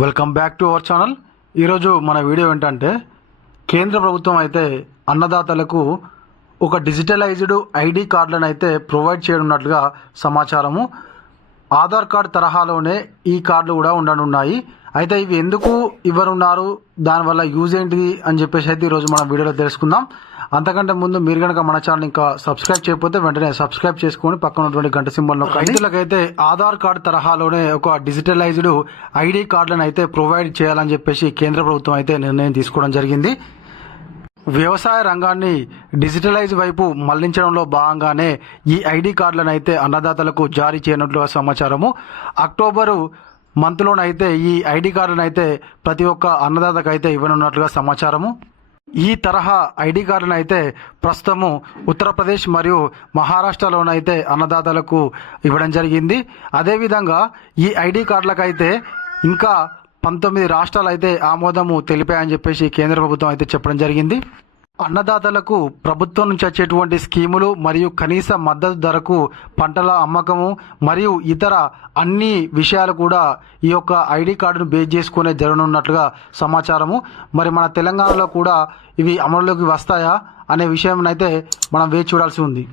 Welcome back to our channel ఈరోజు మన video ఏంటంటే కేంద్ర ప్రభుత్వం అయితే అన్నదాతలకు ఒక డిజిటలైజ్డ్ ఐడి కార్డులను అయితే ప్రొవైడ్ చేయనున్నట్లుగా సమాచారము. ఆధార్ కార్డ్ తరహాలోనే ఈ కార్డులు కూడా ఉండనున్నాయి. అయితే ఇవి ఎందుకు ఇవ్వనున్నారు? దానివల్ల యూజ్ ఏంటిది అని చెప్పేసి అయితే ఈరోజు మనం వీడియోలో తెలుసుకుందాం. అంతకంటే ముందు మీరు కనుక మన ఛానల్ ఇంకా సబ్స్క్రైబ్ చేయకపోతే వెంటనే సబ్స్క్రైబ్ చేసుకొని పక్కన ఉన్నటువంటి గంట సింబల్ రైతులకైతే ఆధార్ కార్డ్ తరహాలోనే ఒక డిజిటలైజ్డ్ ఐడి కార్డులను అయితే ప్రొవైడ్ చేయాలని చెప్పేసి కేంద్ర ప్రభుత్వం అయితే నిర్ణయం తీసుకోవడం జరిగింది. వ్యవసాయ రంగాన్ని డిజిటలైజ్ వైపు మళ్ళించడంలో భాగంగానే ఈ ఐడి కార్డులను అయితే అన్నదాతలకు జారీ చేయనున్నట్లుగా సమాచారము. అక్టోబరు మంత్లోనైతే ఈ ఐడి కార్డును అయితే ప్రతి ఒక్క అన్నదాతకు అయితే ఇవ్వనున్నట్లుగా సమాచారము. ఈ తరహా ఐడి కార్డును అయితే ప్రస్తుతము ఉత్తరప్రదేశ్ మరియు మహారాష్ట్రలోనైతే అన్నదాతలకు ఇవ్వడం జరిగింది. అదేవిధంగా ఈ ఐడి కార్డులకైతే ఇంకా పంతొమ్మిది రాష్ట్రాలు అయితే ఆమోదము తెలిపాయని చెప్పేసి కేంద్ర ప్రభుత్వం అయితే చెప్పడం జరిగింది. అన్నదాతలకు ప్రభుత్వం నుంచి వచ్చేటువంటి స్కీములు మరియు కనీస మద్దతు ధరకు పంటల అమ్మకము మరియు ఇతర అన్ని విషయాలు కూడా ఈ యొక్క ఐడి కార్డును బేస్ చేసుకునే జరగనున్నట్లుగా సమాచారము. మరి మన తెలంగాణలో కూడా ఇవి అమలులోకి వస్తాయా అనే విషయం అయితే మనం వేచి చూడాల్సి ఉంది.